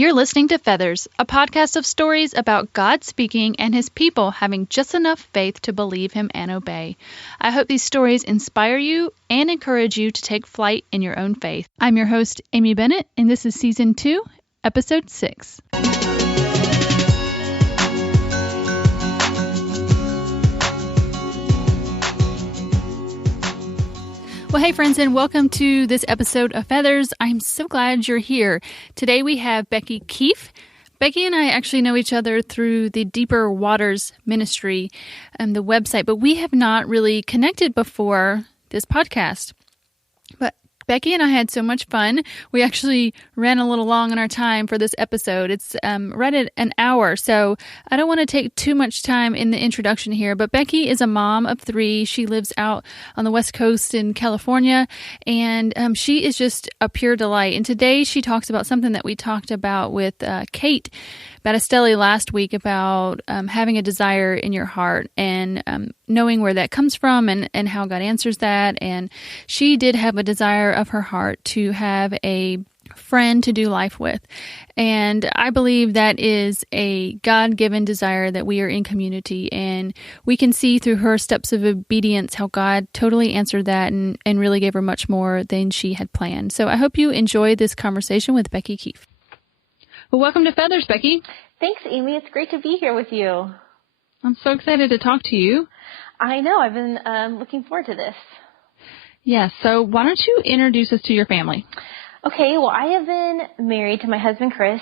You're listening to Feathers, a podcast of stories about God speaking and his people having just enough faith to believe him and obey. I hope these stories inspire you and encourage you to take flight in your own faith. I'm your host, Amy Bennett, and this is Season 2, Episode 6. Well, hey friends, and welcome to this episode of Feathers. I'm so glad you're here. Today we have Becky Keife. Becky and I actually know each other through the Deeper Waters Ministry and the website, but we have not really connected before this podcast. But Becky and I had so much fun. We actually ran a little long on our time for this episode. It's right at an hour, so I don't want to take too much time in the introduction here. But Becky is a mom of 3. She lives out on the West Coast in California, and she is just a pure delight. And today she talks about something that we talked about with Kate Battistelli last week about having a desire in your heart and knowing where that comes from and how God answers that. And she did have a desire of her heart to have a friend to do life with. And I believe that is a God-given desire that we are in community. And we can see through her steps of obedience how God totally answered that and really gave her much more than she had planned. So I hope you enjoy this conversation with Becky Keife. Well, welcome to Feathers, Becky. Thanks, Amy. It's great to be here with you. I'm so excited to talk to you. I know. I've been looking forward to this. Yes. So why don't you introduce us to your family? Okay. Well, I have been married to my husband, Chris.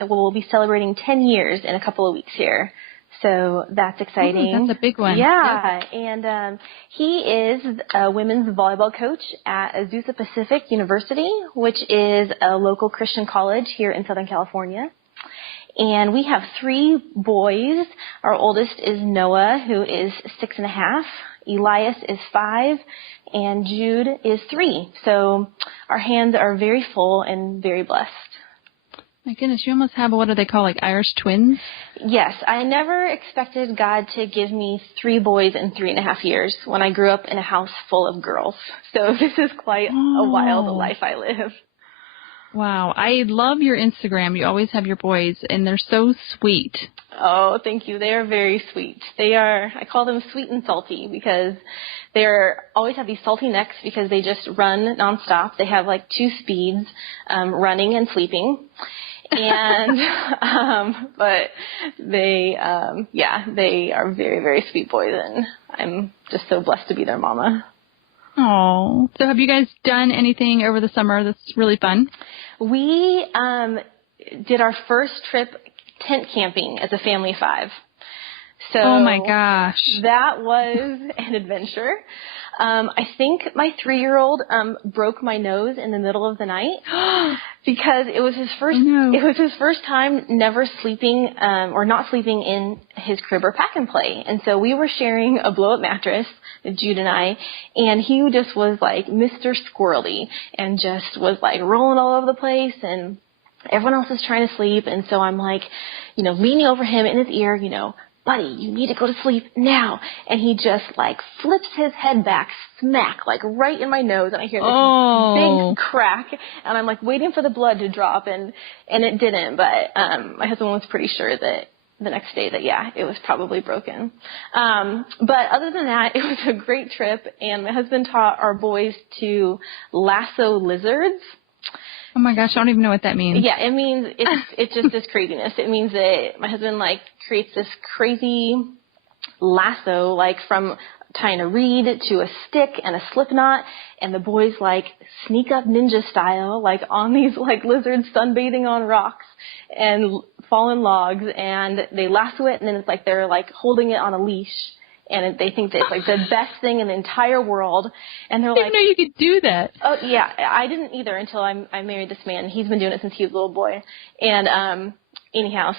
We'll be celebrating 10 years in a couple of weeks here. So that's exciting. Ooh, that's a big one. Yeah. Yep. And he is a women's volleyball coach at Azusa Pacific University, which is a local Christian college here in Southern California. And we have 3 boys. Our oldest is Noah, who is 6.5. Elias is 5. And Jude is 3. So our hands are very full and very blessed. My goodness, you almost have, what do they call, like Irish twins? Yes, I never expected God to give me 3 boys in 3.5 years when I grew up in a house full of girls. So this is quite a wild life I live. Wow, I love your Instagram. You always have your boys, and they're so sweet. Oh, thank you. They are very sweet. I call them sweet and salty because always have these salty necks because they just run nonstop. They have like 2 speeds, running and sleeping. And, but they are very, very sweet boys, and I'm just so blessed to be their mama. Oh, so have you guys done anything over the summer that's really fun? We, did our first trip tent camping as a family of 5. So oh my gosh. That was an adventure. I think my 3-year-old broke my nose in the middle of the night because it was his first. Oh, no. It was his first time never sleeping or not sleeping in his crib or pack and play, and so we were sharing a blow-up mattress, Jude and I, and he just was like Mr. Squirrely and just was like rolling all over the place, and everyone else is trying to sleep, and so I'm like, leaning over him in his ear, buddy, you need to go to sleep now. And he just like flips his head back, smack, like right in my nose. And I hear this big crack. And I'm like waiting for the blood to drop. And it didn't. But my husband was pretty sure that the next day that, it was probably broken. But other than that, it was a great trip. And my husband taught our boys to lasso lizards. Oh my gosh, I don't even know what that means. Yeah, it means it's just this craziness. It means that my husband creates this crazy lasso, from tying a reed to a stick and a slip knot, and the boys sneak up ninja style, on these lizards sunbathing on rocks and fallen logs, and they lasso it, and then it's they're holding it on a leash. And they think that it's the best thing in the entire world. And they're I didn't know you could do that. Oh, yeah. I didn't either until I married this man. He's been doing it since he was a little boy. And anyhow,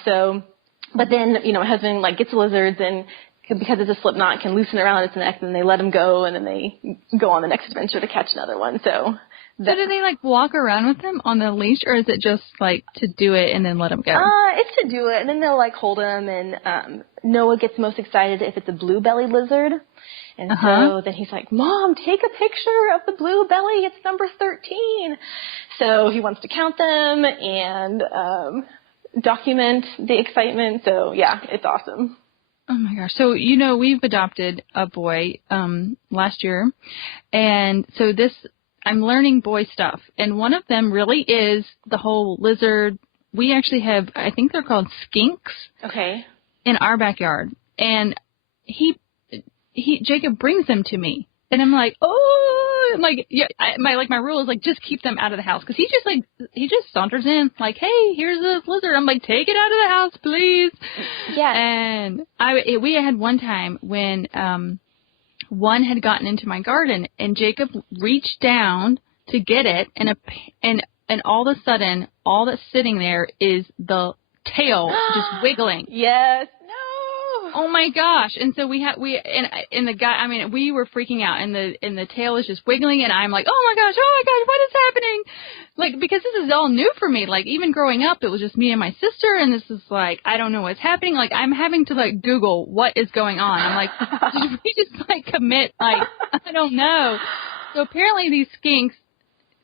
but then, my husband gets the lizards and because it's a slip knot, can loosen it around its neck, and they let him go, and then they go on the next adventure to catch another one. So So do they like walk around with them on the leash, or is it just like to do it and then let them go? It's to do it, and then they'll like hold him, and Noah gets most excited if it's a blue-bellied lizard. And so then he's like, Mom, take a picture of the blue belly. It's number 13. So he wants to count them and document the excitement. So, yeah, it's awesome. Oh, my gosh. So, we've adopted a boy last year. And so I'm learning boy stuff. And one of them really is the whole lizard. We actually have, I think they're called skinks. Okay. In our backyard. And Jacob brings them to me, and I'm like, oh, I'm like, yeah, my rule is like, just keep them out of the house. Cause he just saunters in like, hey, here's a lizard. I'm like, take it out of the house, please. Yeah. And we had one time when, one had gotten into my garden, and Jacob reached down to get it. And all of a sudden, all that's sitting there is the tail just wiggling. Yes. Oh my gosh. And so we the guy, we were freaking out, and the tail is just wiggling, and I'm like, oh my gosh, what is happening? Like, because this is all new for me. Like, even growing up, it was just me and my sister, and this is like, I don't know what's happening. Like, I'm having to like Google what is going on. I'm like, did we just like commit? Like, I don't know. So apparently these skinks,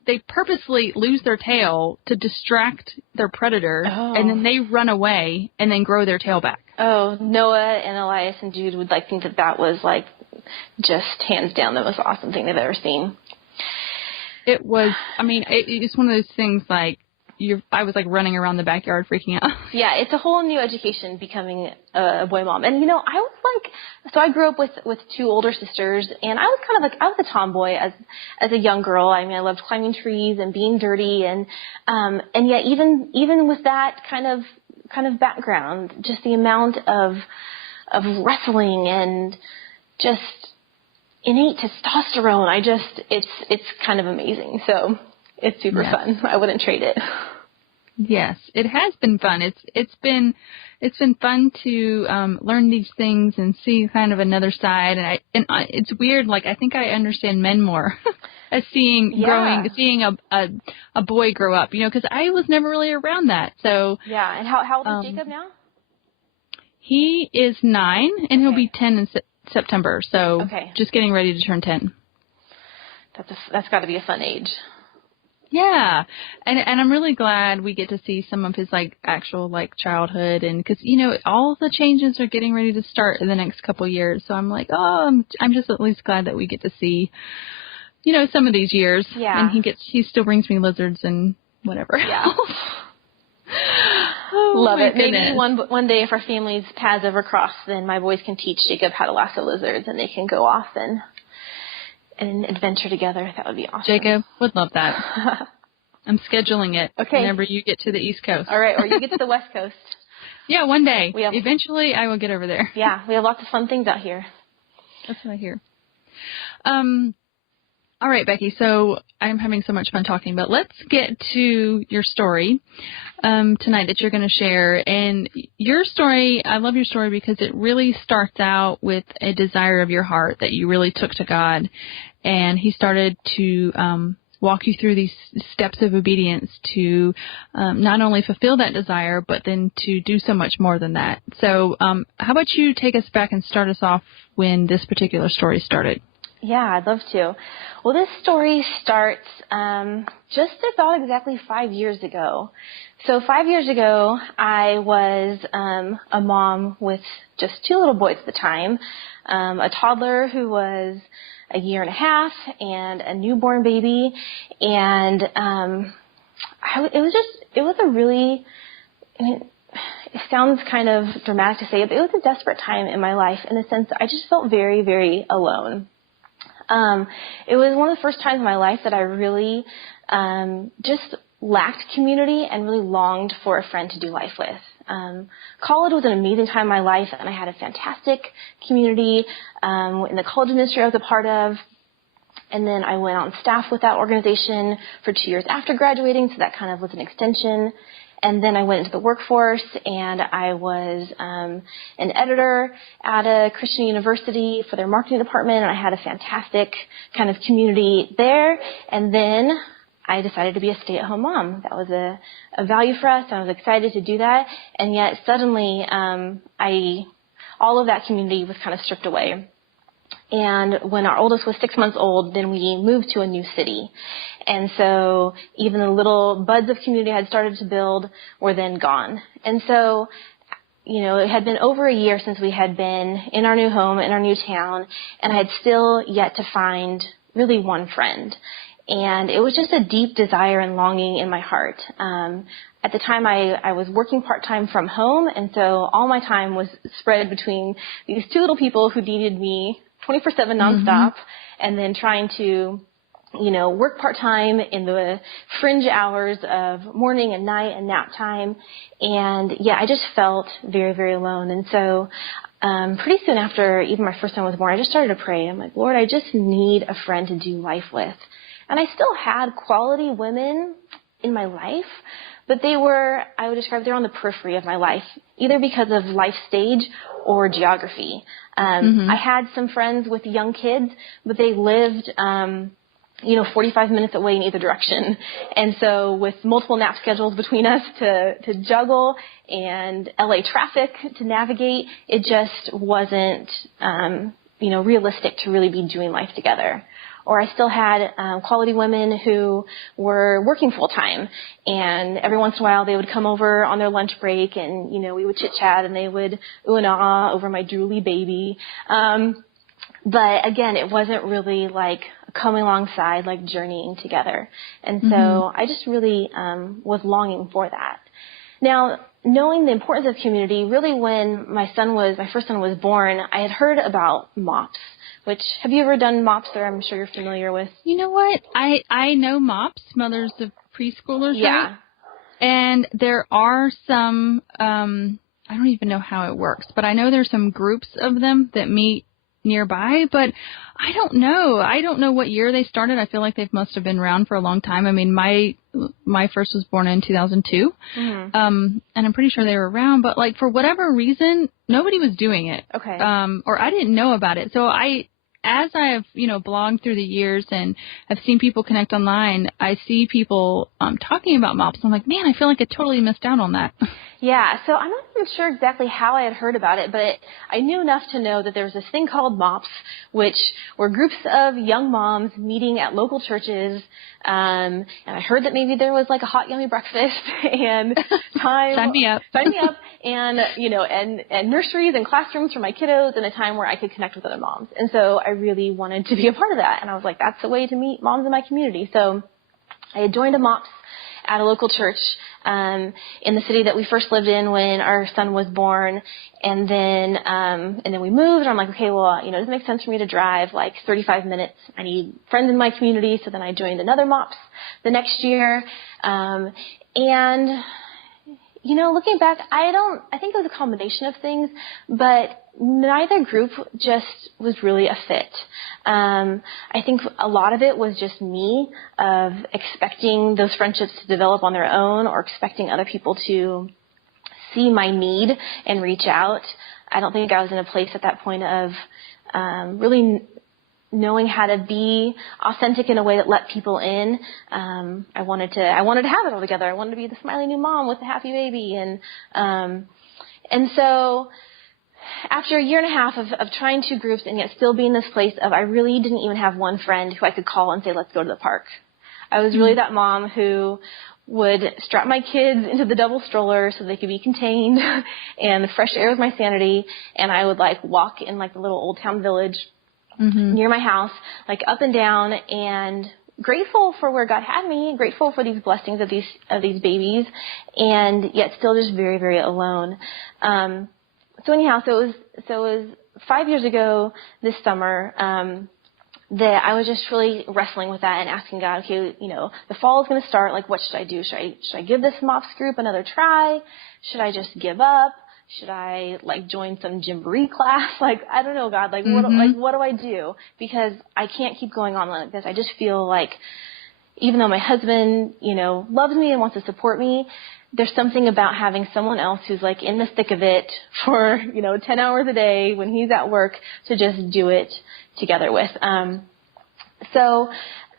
they purposely lose their tail to distract their predator, and then they run away and then grow their tail back. Oh, Noah and Elias and Jude would like think that was like just hands down the most awesome thing they've ever seen. It was, it's one of those things like I was like running around the backyard freaking out. Yeah, it's a whole new education becoming a boy mom. And, I was like, so I grew up with two older sisters, and I was kind of like, I was a tomboy as a young girl. I loved climbing trees and being dirty, and yet even with that kind of background, just the amount of wrestling and just innate testosterone, it's kind of amazing. So it's super fun. I wouldn't trade it. Yes, it has been fun. It's been fun to learn these things and see kind of another side. And it's weird. Like, I think I understand men more as seeing a boy grow up. Because I was never really around that. So yeah. And how old is Jacob now? He is 9, and he'll be 10 in September. So just getting ready to turn 10. That's got to be a fun age. Yeah. And I'm really glad we get to see some of his like actual like childhood, and because, all the changes are getting ready to start in the next couple of years. So I'm like, I'm just at least glad that we get to see, some of these years. Yeah. And he still brings me lizards and whatever. Yeah. Love it. Maybe one day if our families' paths ever cross, then my boys can teach Jacob how to lasso lizards, and they can go off and adventure together. That would be awesome. Jacob would love that. I'm scheduling it whenever you get to the East Coast. All right, or you get to the West Coast. Yeah, one day. Eventually, I will get over there. Yeah, we have lots of fun things out here. That's what I hear. All right, Becky, so I'm having so much fun talking, but let's get to your story tonight that you're going to share. And your story, I love your story because it really starts out with a desire of your heart that you really took to God. And he started to walk you through these steps of obedience to not only fulfill that desire, but then to do so much more than that. So how about you take us back and start us off when this particular story started? Yeah, I'd love to. Well, this story starts just about exactly 5 years ago. So 5 years ago, I was a mom with just 2 little boys at the time, a toddler who was a year and a half and a newborn baby. And it was a really, it sounds kind of dramatic to say it, but it was a desperate time in my life in the sense that I just felt very, very alone. It was one of the first times in my life that I really just lacked community and really longed for a friend to do life with. College was an amazing time in my life, and I had a fantastic community in the college ministry I was a part of. And then I went on staff with that organization for 2 years after graduating, so that kind of was an extension. And then I went into the workforce, and I was an editor at a Christian university for their marketing department, and I had a fantastic kind of community there. And then I decided to be a stay-at-home mom. That was a value for us, and I was excited to do that. And yet suddenly, all of that community was kind of stripped away. And when our oldest was 6 months old, then we moved to a new city. And so even the little buds of community I had started to build were then gone. And so, it had been over a year since we had been in our new home, in our new town, and I had still yet to find really one friend. And it was just a deep desire and longing in my heart. At the time, I was working part-time from home, and so all my time was spread between these two little people who needed me 24/7 nonstop, and then trying to, work part-time in the fringe hours of morning and night and nap time. And, I just felt very, very alone. And so pretty soon after even my first son was born, I just started to pray. I'm like, Lord, I just need a friend to do life with. And I still had quality women in my life, but I would describe they're on the periphery of my life, either because of life stage or geography. I had some friends with young kids, but they lived, 45 minutes away in either direction. And so with multiple nap schedules between us to juggle and LA traffic to navigate, it just wasn't, realistic to really be doing life together. Or I still had quality women who were working full-time, and every once in a while they would come over on their lunch break, and, we would chit-chat, and they would ooh and ah over my drooly baby. But again, it wasn't really like coming alongside, like journeying together. And so I just really was longing for that. Now, knowing the importance of community, really when my first son was born, I had heard about MOPS. Which, have you ever done MOPS, or I'm sure you're familiar with? You know what? I know MOPS, Mothers of Preschoolers, yeah. Right? And there are some, I don't even know how it works, but I know there's some groups of them that meet nearby, but I don't know. I don't know what year they started. I feel like they must have been around for a long time. I mean, my first was born in 2002, and I'm pretty sure they were around, but like for whatever reason, nobody was doing it. Okay. Or I didn't know about it. So as I have, blogged through the years and have seen people connect online, I see people talking about MOPS. I'm like, man, I feel like I totally missed out on that. Yeah, so I'm not even sure exactly how I had heard about it, but I knew enough to know that there was this thing called MOPS, which were groups of young moms meeting at local churches, and I heard that maybe there was like a hot, yummy breakfast and time. Sign me up. Sign me up, and, and nurseries and classrooms for my kiddos, and a time where I could connect with other moms. And so I really wanted to be a part of that, and I was like, that's the way to meet moms in my community. So I had joined a MOPS at a local church in the city that we first lived in when our son was born, and then we moved. And I'm like, okay, well, it doesn't make sense for me to drive like 35 minutes. I need friends in my community. So then I joined another MOPS the next year, and looking back, I think it was a combination of things, but neither group just was really a fit. I think a lot of it was just me of expecting those friendships to develop on their own, or expecting other people to see my need and reach out. I don't think I was in a place at that point of really knowing how to be authentic in a way that let people in. I wanted to have it all together. I wanted to be the smiley new mom with the happy baby. And so after a year and a half of trying two groups and yet still being in this place of I really didn't even have one friend who I could call and say, let's go to the park. I was really that mom who would strap my kids into the double stroller so they could be contained, and the fresh air was my sanity, and I would like walk in like the little old town village near my house, like up and down, and grateful for where God had me, grateful for these blessings of these babies, and yet still just very, very alone. So anyhow, so it was 5 years ago this summer that I was just really wrestling with that and asking God, okay, the fall is going to start. Like, what should I do? Should I give this MOPS group another try? Should I just give up? Should I like join some Gymboree class? Like, I don't know, God. Like, what do I do? Because I can't keep going on like this. I just feel like even though my husband, loves me and wants to support me, there's something about having someone else who's like in the thick of it for, 10 hours a day when he's at work to just do it together with. So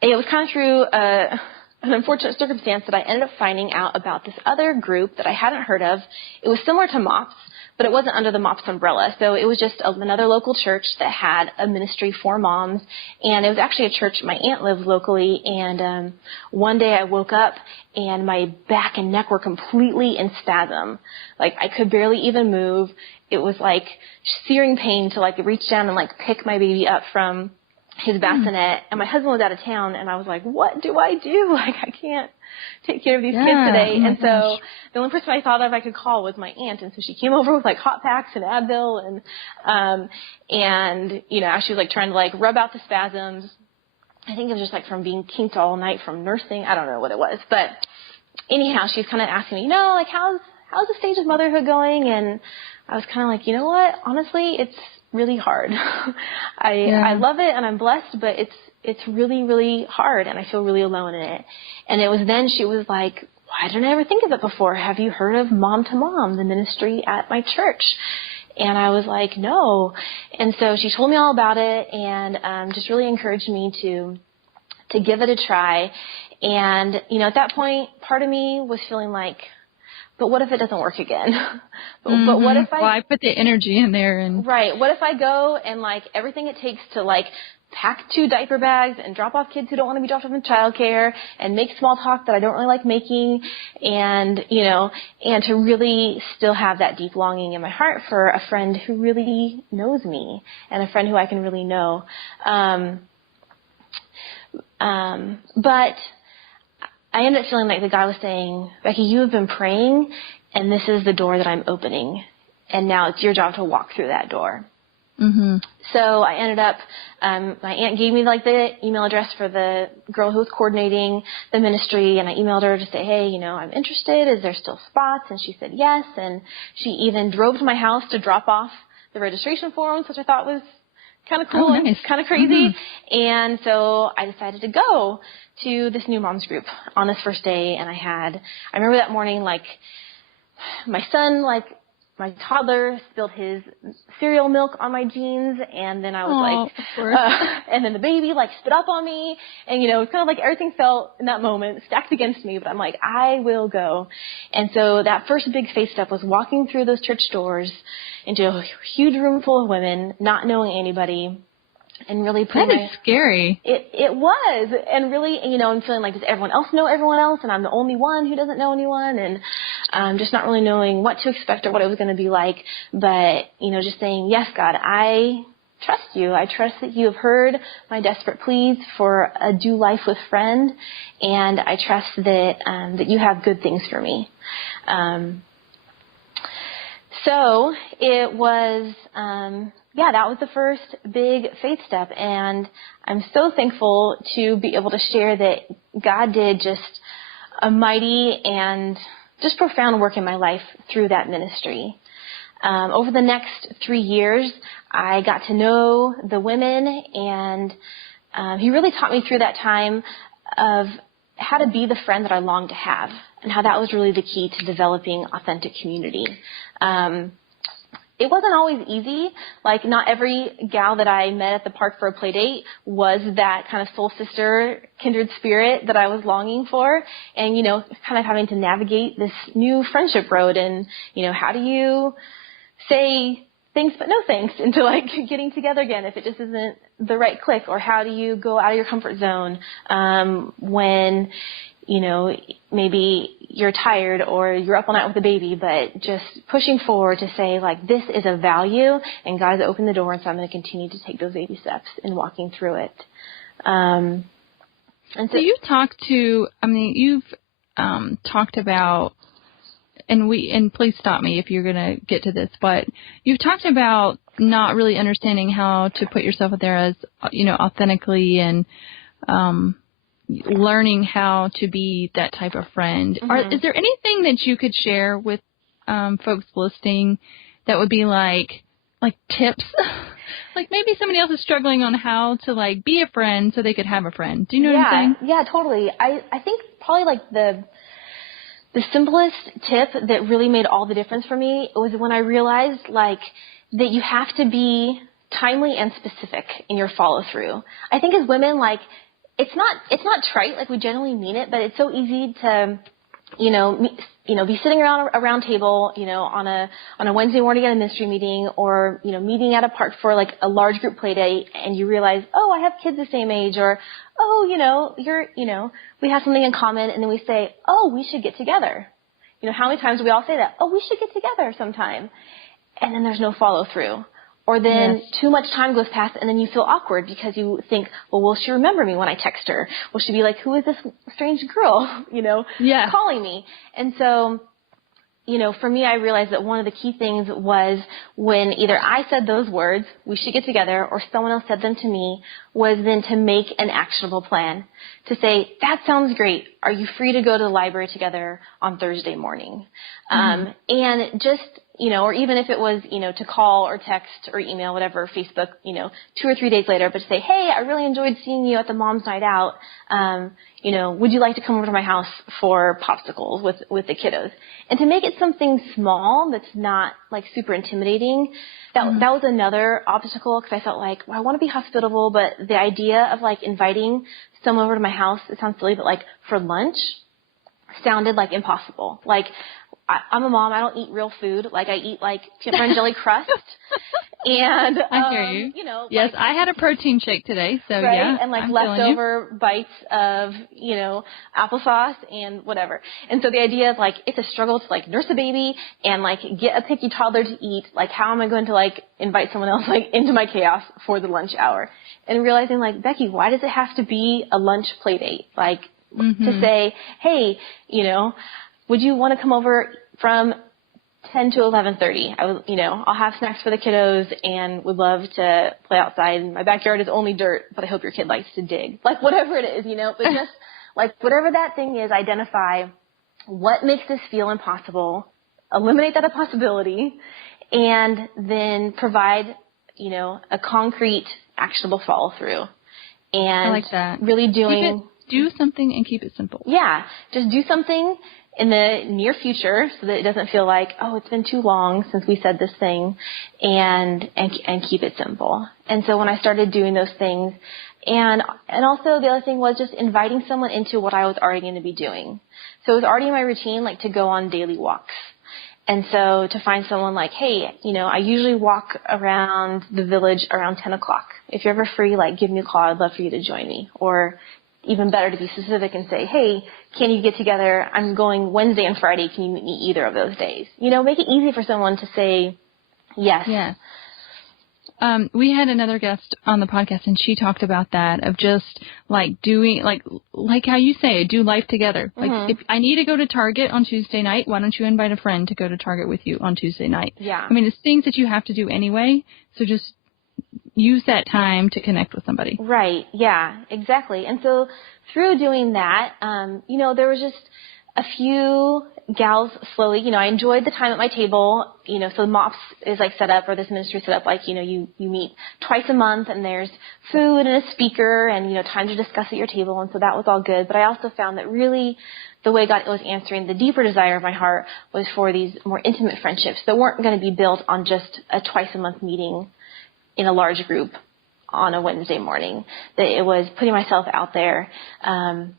it was kind of through a an unfortunate circumstance that I ended up finding out about this other group that I hadn't heard of. It was similar to MOPS, but it wasn't under the MOPS umbrella. So it was just another local church that had a ministry for moms. And it was actually a church. My aunt lived locally. And one day I woke up and my back and neck were completely in spasm. Like I could barely even move. It was like searing pain to like reach down and like pick my baby up from his bassinet. And my husband was out of town, and I was like, what do I do? Like, I can't take care of these kids today. Oh and so the only person I thought of I could call was my aunt. And so she came over with like hot packs and Advil and, you know, she was like trying to like rub out the spasms. I think it was just like from being kinked all night from nursing. I don't know what it was. But anyhow, she was kind of asking me, you know, like, how's the stage of motherhood going? And I was kind of like, you know what? Honestly, it's really hard. I love it and I'm blessed, but it's really, really hard and I feel really alone in it. And it was then she was like, why didn't I ever think of it before? Have you heard of Mom to Mom, the ministry at my church? And I was like, no. And so she told me all about it and just really encouraged me to give it a try. And, you know, at that point, part of me was feeling like, but what if it doesn't work again? But what if I put the energy in there and right? What if I go and like everything it takes to like pack 2 diaper bags and drop off kids who don't want to be dropped off in childcare and make small talk that I don't really like making, and you know, and to really still have that deep longing in my heart for a friend who really knows me and a friend who I can really know. But I ended up feeling like the God was saying, Becky, you have been praying, and this is the door that I'm opening, and now it's your job to walk through that door. Mm-hmm. So I ended up, my aunt gave me like the email address for the girl who was coordinating the ministry, and I emailed her to say, hey, you know, I'm interested. Is there still spots? And she said yes, and she even drove to my house to drop off the registration forms, which I thought was kind of cool, oh, nice. kind of crazy. And so I decided to go to this new moms group on this first day. And I remember that morning, like my son, like my toddler spilled his cereal milk on my jeans. And then I was and then the baby like spit up on me. And, you know, it's kind of like everything felt in that moment stacked against me, but I'm like, I will go. And so that first big faith step was walking through those church doors into a huge room full of women, not knowing anybody, and really putting that is scary. It was, and really, you know, I'm feeling like, does everyone else know everyone else, and I'm the only one who doesn't know anyone, and just not really knowing what to expect or what it was going to be like, but, you know, just saying, yes, God, I trust you. I trust that you have heard my desperate pleas for a do life with friend, and I trust that that you have good things for me. So it was, that was the first big faith step. And I'm so thankful to be able to share that God did just a mighty and just profound work in my life through that ministry. Over the next 3 years, I got to know the women, and he really taught me through that time of how to be the friend that I longed to have, and how that was really the key to developing authentic community. It wasn't always easy. Like, not every gal that I met at the park for a play date was that kind of soul sister, kindred spirit that I was longing for. And, you know, kind of having to navigate this new friendship road. And, you know, how do you say thanks but no thanks into, like, getting together again if it just isn't the right click? Or how do you go out of your comfort zone when, you know, maybe you're tired or you're up all night with a baby, but just pushing forward to say, like, this is a value, and God has opened the door, and so I'm going to continue to take those baby steps in walking through it. And so you've talked about, and please stop me if you're going to get to this, but you've talked about not really understanding how to put yourself out there as, you know, authentically, and learning how to be that type of friend. Mm-hmm. Is there anything that you could share with folks listening that would be like tips? Like maybe somebody else is struggling on how to like be a friend so they could have a friend. Do you know what I'm saying? Yeah, totally. I think probably like the simplest tip that really made all the difference for me was when I realized like that you have to be timely and specific in your follow through. I think as women, like, it's not trite, like we generally mean it, but it's so easy to, be sitting around a round table, on a Wednesday morning at a ministry meeting, or, meeting at a park for like a large group play date, and you realize, oh, I have kids the same age, or, oh, we have something in common, and then we say, oh, we should get together. How many times do we all say that? Oh, we should get together sometime. And then there's no follow through. Or then too much time goes past, and then you feel awkward because you think, well, will she remember me when I text her? Will she be like, who is this strange girl, calling me? And so, for me, I realized that one of the key things was when either I said those words, we should get together, or someone else said them to me, was then to make an actionable plan. To say, that sounds great. Are you free to go to the library together on Thursday morning? And just, or even if it was, to call or text or email, whatever, Facebook, 2 or 3 days later, but to say, hey, I really enjoyed seeing you at the mom's night out. Would you like to come over to my house for popsicles with the kiddos? And to make it something small that's not like super intimidating, that was another obstacle, because I felt like, well, I want to be hospitable, but the idea of like inviting someone over to my house, it sounds silly, but like for lunch sounded like impossible. Like, I'm a mom. I don't eat real food. Like, I eat like peanut butter and jelly crust. And I hear you. Yes, like, I had a protein shake today, so right? Yeah. And like leftover bites of, applesauce and whatever. And so the idea of like, it's a struggle to like nurse a baby and like get a picky toddler to eat. Like, how am I going to like invite someone else like into my chaos for the lunch hour? And realizing like, Becky, why does it have to be a lunch play date? Like, to say, hey, would you want to come over from 10 to 11:30? I'll have snacks for the kiddos and would love to play outside. My backyard is only dirt, but I hope your kid likes to dig. Like, whatever it is, but just like whatever that thing is, identify what makes this feel impossible, eliminate that possibility, and then provide, a concrete, actionable follow through. And I like that. Really do something and keep it simple. Yeah, just do something in the near future so that it doesn't feel like, oh, it's been too long since we said this thing, and keep it simple. And so when I started doing those things, and also the other thing was just inviting someone into what I was already going to be doing. So it was already in my routine, like to go on daily walks. And so to find someone like, hey, I usually walk around the village around 10 o'clock. If you're ever free, like give me a call. I'd love for you to join me. Or even better to be specific and say, hey, can you get together? I'm going Wednesday and Friday. Can you meet me either of those days? Make it easy for someone to say yes. Yes. We had another guest on the podcast, and she talked about that, of just like doing, like how you say, do life together. Like, if I need to go to Target on Tuesday night, why don't you invite a friend to go to Target with you on Tuesday night? Yeah. I mean, it's things that you have to do anyway, so just use that time to connect with somebody. Right. Yeah, exactly. And so through doing that, there was just a few gals slowly, I enjoyed the time at my table, so the MOPS is like set up, or this ministry set up, like, you meet twice a month and there's food and a speaker and, time to discuss at your table. And so that was all good. But I also found that really the way God was answering the deeper desire of my heart was for these more intimate friendships that weren't going to be built on just a twice a month meeting in a large group on a Wednesday morning. That it was putting myself out there, and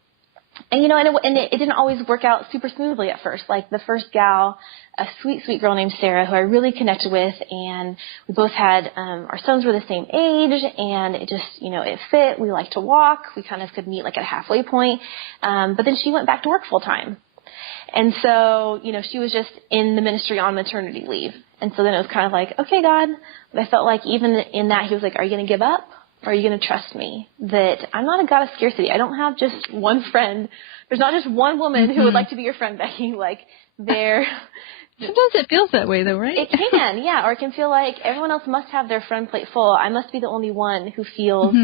it didn't always work out super smoothly at first. Like the first gal, a sweet, sweet girl named Sarah, who I really connected with, and we both had, our sons were the same age, and it just, it fit. We liked to walk. We kind of could meet like at a halfway point. But then she went back to work full time. And so, she was just in the ministry on maternity leave. And so then it was kind of like, okay, God. But I felt like even in that, he was like, are you going to give up? Or are you going to trust me that I'm not a God of scarcity? I don't have just one friend. There's not just one woman who would like to be your friend, Becky. Like, there. Sometimes it feels that way, though, right? It can, yeah. Or it can feel like everyone else must have their friend plate full. I must be the only one who feels,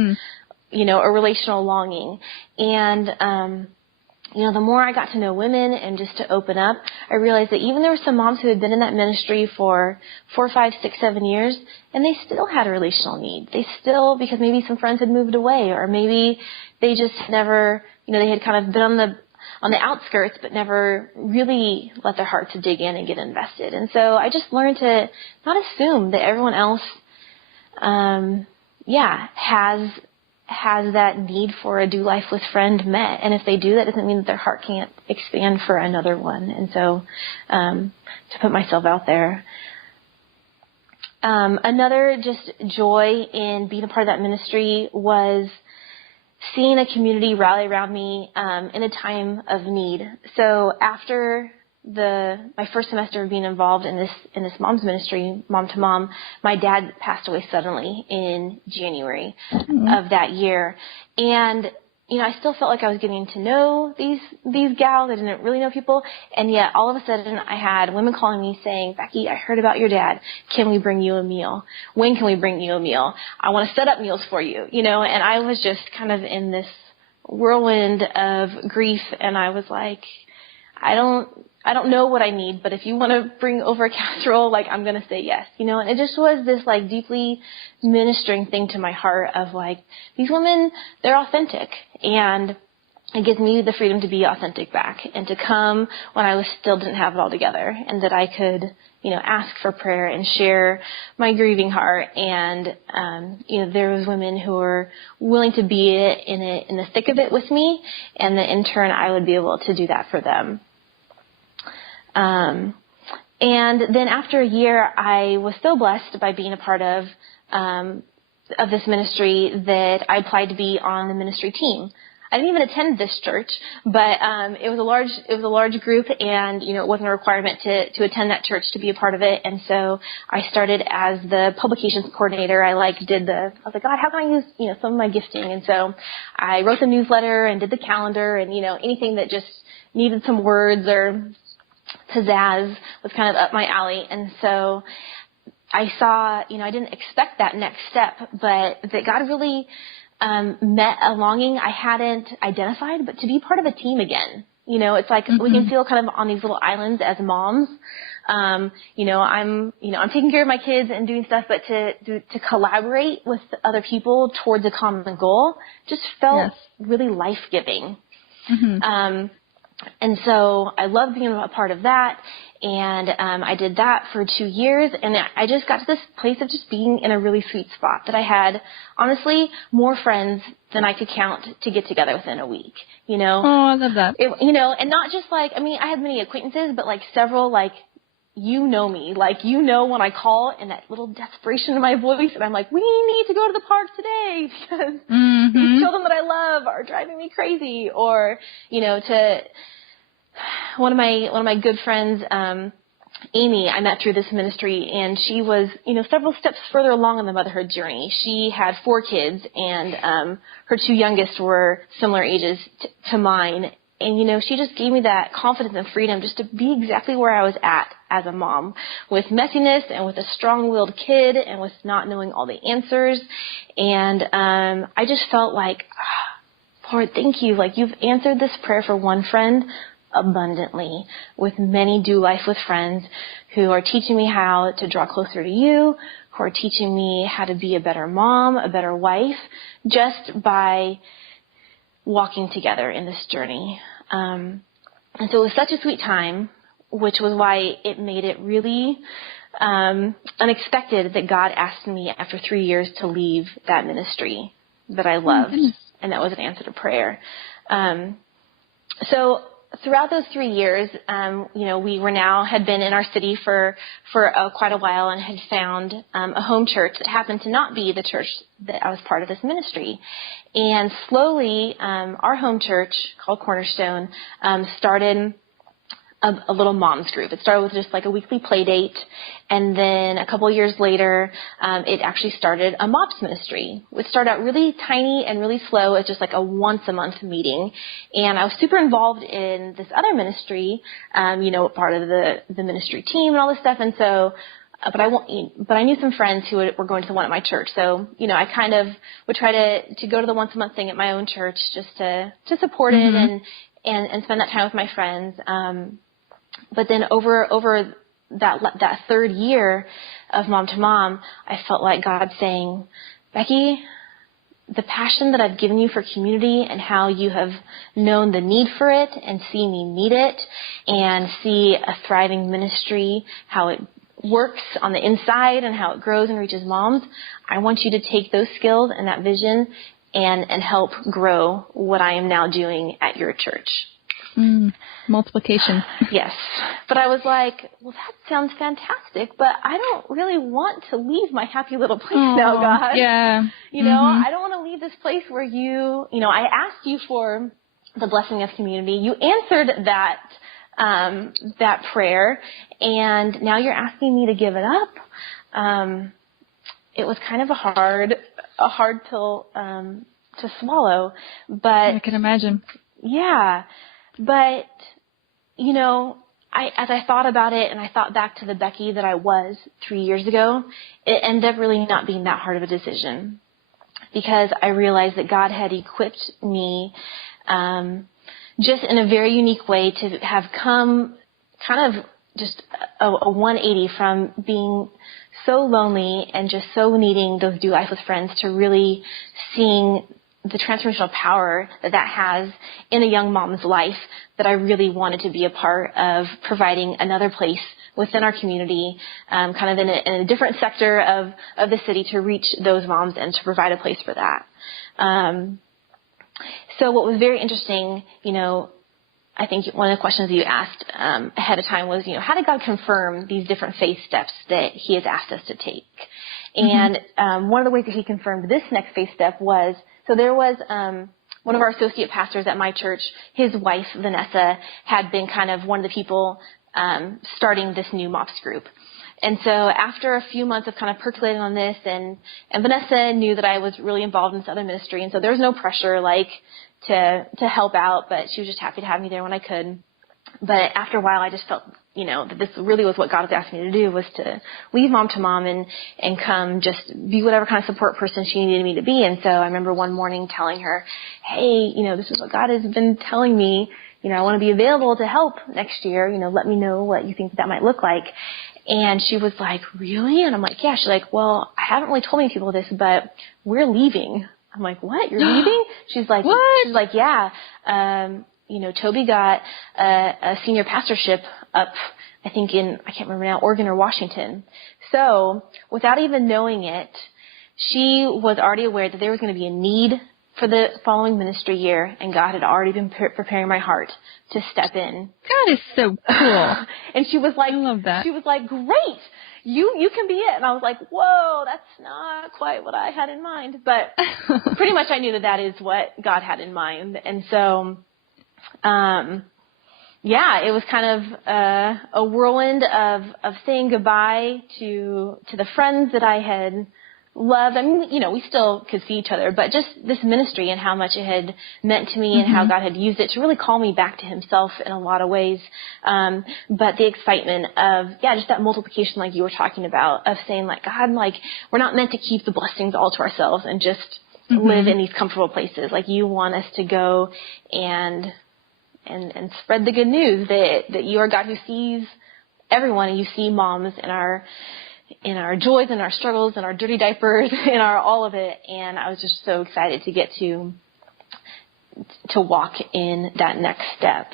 a relational longing. And, the more I got to know women and just to open up, I realized that even there were some moms who had been in that ministry for 4, 5, 6, 7 years, and they still had a relational need. They still, because maybe some friends had moved away, or maybe they just never, they had kind of been on the outskirts, but never really let their heart to dig in and get invested. And so I just learned to has that need for a Do Life with friend met. And if they do, that doesn't mean that their heart can't expand for another one. And so to put myself out there. Another just joy in being a part of that ministry was seeing a community rally around me in a time of need. So after my first semester of being involved in this mom's ministry, Mom to Mom, my dad passed away suddenly in January of that year. And, I still felt like I was getting to know these gals. I didn't really know people. And yet all of a sudden I had women calling me saying, Becky, I heard about your dad. Can we bring you a meal? When can we bring you a meal? I want to set up meals for you, and I was just kind of in this whirlwind of grief. And I was like, I don't know what I need, but if you want to bring over a casserole, I'm going to say yes, and it just was this deeply ministering thing to my heart of these women, they're authentic, and it gives me the freedom to be authentic back and to come when I still didn't have it all together, and that I could, ask for prayer and share my grieving heart. And, there was women who were willing to be in the thick of it with me, and that in turn I would be able to do that for them. And then after a year, I was so blessed by being a part of this ministry that I applied to be on the ministry team. I didn't even attend this church, but it was a large group, and it wasn't a requirement to attend that church to be a part of it. And so I started as the publications coordinator. I was like, God, how can I use some of my gifting? And so I wrote the newsletter and did the calendar, and anything that just needed some words or pizzazz was kind of up my alley. And so I saw, I didn't expect that next step, but that God really met a longing I hadn't identified, but to be part of a team again. It's like we can feel kind of on these little islands as moms. I'm taking care of my kids and doing stuff, but to collaborate with other people towards a common goal just felt really life-giving. And so I loved being a part of that, and I did that for 2 years, and I just got to this place of just being in a really sweet spot that I had, honestly, more friends than I could count to get together within a week, Oh, I love that. And not just I had many acquaintances, but several, me, when I call and that little desperation in my voice, and I'm like, we need to go to the park today because these children that I love are driving me crazy. Or, to one of my good friends, Amy, I met through this ministry, and she was, several steps further along in the motherhood journey. She had 4 kids, and her 2 youngest were similar ages to mine. And, she just gave me that confidence and freedom just to be exactly where I was at as a mom, with messiness and with a strong-willed kid and with not knowing all the answers. And I just felt like, Lord, thank you. You've answered this prayer for one friend abundantly, with many Do Life with friends who are teaching me how to draw closer to you, who are teaching me how to be a better mom, a better wife, just by walking together in this journey. And so it was such a sweet time, which was why it made it really unexpected that God asked me after 3 years to leave that ministry that I loved, and that was an answer to prayer. So throughout those 3 years, we had been in our city for quite a while, and had found a home church that happened to not be the church that I was part of this ministry. And slowly, our home church, called Cornerstone, started a little moms group. It started with just a weekly play date, and then a couple of years later, it actually started a MOPS ministry, which started out really tiny and really slow as just a once-a-month meeting. And I was super involved in this other ministry, part of the ministry team and all this stuff. And so, but I knew some friends who were going to the one at my church. So, I kind of would try to go to the once-a-month thing at my own church just to support it and spend that time with my friends. But then over that 3rd year of Mom to Mom, I felt like God saying, Becky, the passion that I've given you for community and how you have known the need for it and see me need it and see a thriving ministry, how it works on the inside and how it grows and reaches moms, I want you to take those skills and that vision and help grow what I am now doing at your church. Multiplication. Yes. But I was like, well, that sounds fantastic, but I don't really want to leave my happy little place now, God. Yeah. You know, I don't want to leave this place where I asked you for the blessing of community. You answered that prayer, and now you're asking me to give it up. It was kind of a hard pill to swallow, but I can imagine. Yeah, but as I thought about it, and I thought back to the Becky that I was 3 years ago, it ended up really not being that hard of a decision, because I realized that God had equipped me just in a very unique way to have come kind of just a 180 from being so lonely and just so needing those do life with friends to really seeing the transformational power that has in a young mom's life, that I really wanted to be a part of providing another place within our community, kind of in a different sector of the city, to reach those moms and to provide a place for that. So what was very interesting, I think one of the questions that you asked ahead of time was, how did God confirm these different faith steps that he has asked us to take? And one of the ways that he confirmed this next faith step was, so there was one of our associate pastors at my church, his wife, Vanessa, had been kind of one of the people starting this new MOPS group. And so after a few months of kind of percolating on this, and Vanessa knew that I was really involved in this other ministry, and so there was no pressure to help out, but she was just happy to have me there when I could. But after a while, I just felt, that this really was what God was asking me to do, was to leave Mom to Mom and come just be whatever kind of support person she needed me to be. And so I remember one morning telling her, hey, this is what God has been telling me. I want to be available to help next year. Let me know what you think that might look like. And she was like, really? And I'm like, yeah. She's like, well, I haven't really told any people this, but we're leaving. I'm like, what? You're leaving? She's like, what? She's like, yeah. Toby got a senior pastorship up, I think I can't remember now, Oregon or Washington. So without even knowing it, she was already aware that there was going to be a need for the following ministry year, and God had already been preparing my heart to step in. That is so cool. And she was like, I love that. She was like, great. You can be it. And I was like, whoa, that's not quite what I had in mind. But pretty much I knew that is what God had in mind. And so, it was kind of a whirlwind of saying goodbye to the friends that I had loved. I mean, we still could see each other, but just this ministry and how much it had meant to me, and how God had used it to really call me back to himself in a lot of ways. But the excitement of, just that multiplication like you were talking about, of saying God, we're not meant to keep the blessings all to ourselves and just live in these comfortable places. You want us to go and spread the good news that you are God who sees everyone, and you see moms in our joys and our struggles and our dirty diapers and our all of it. And I was just so excited to get to walk in that next step.